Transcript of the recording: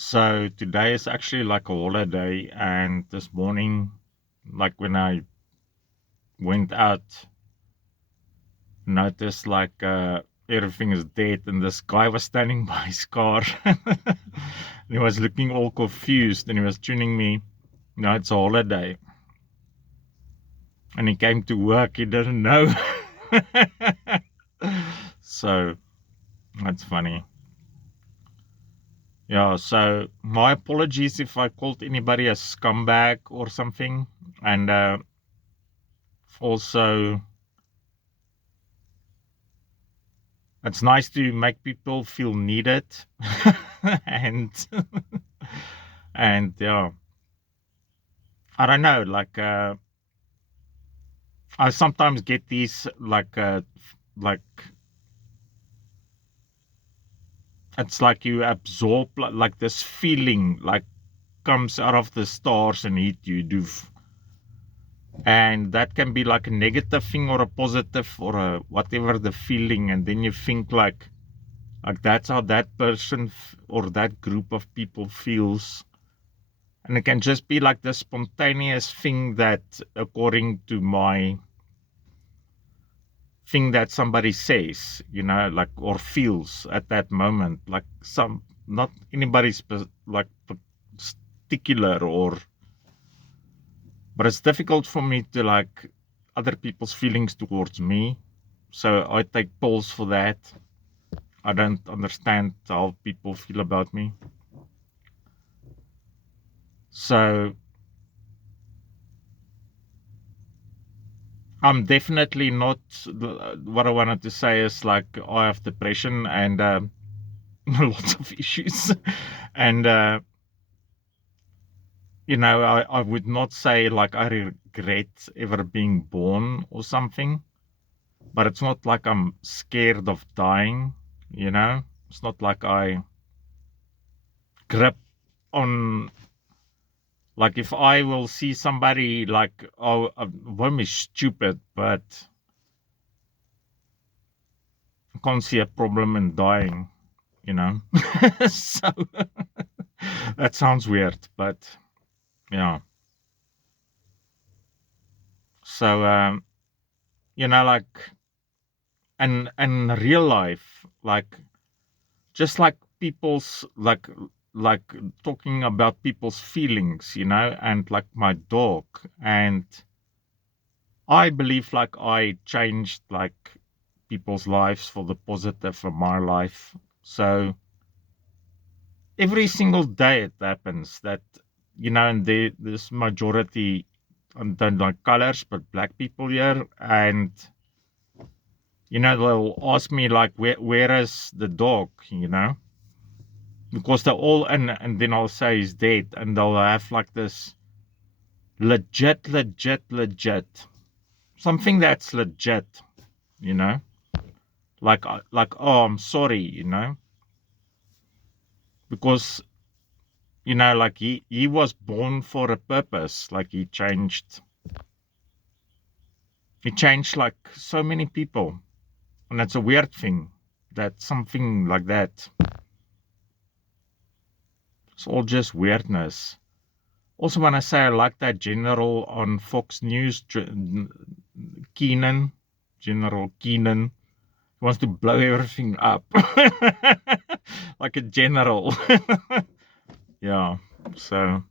So today is actually like a holiday, and this morning, like when I went out, noticed like everything is dead, and this guy was standing by his car. And he was looking all confused, and he was tuning me. No, it's a holiday, and he came to work. He didn't know. So that's funny. Yeah, so my apologies if I called anybody a scumbag or something. And also, it's nice to make people feel needed. and and yeah, I don't know, like I sometimes get these like it's like you absorb like this feeling like comes out of the stars and hit you, doof. And that can be like a negative thing or a positive or a whatever the feeling, and then you think like that's how that person or that group of people feels. And it can just be like the spontaneous thing that, according to my thing that somebody says, like, or feels at that moment, like some, not anybody's like particular, or, but it's difficult for me to like other people's feelings towards me. So I take polls for that. I don't understand how people feel about me. So I'm definitely not. What I wanted to say is like I have depression and lots of issues, and I would not say like I regret ever being born or something, but it's not like I'm scared of dying. It's not like I grip on. Like if I will see somebody like, oh, Wim is stupid, but I can't see a problem in dying, you know. So that sounds weird, but yeah. So like in real life, like just like people's like talking about people's feelings, and like my dog, and I believe like I changed like people's lives for the positive for my life. So every single day it happens that, and this majority, I don't like colors, but black people here, and they'll ask me like, where is the dog, because they're all in, and then I'll say he's dead, and they'll have like this legit something that's legit, you know, like, oh, I'm sorry, because like he was born for a purpose, like he changed like so many people, and that's a weird thing, that something like that, it's all just weirdness. Also, when I say I like that general on Fox News, Keenan, General Keenan, he wants to blow everything up like a general. Yeah, so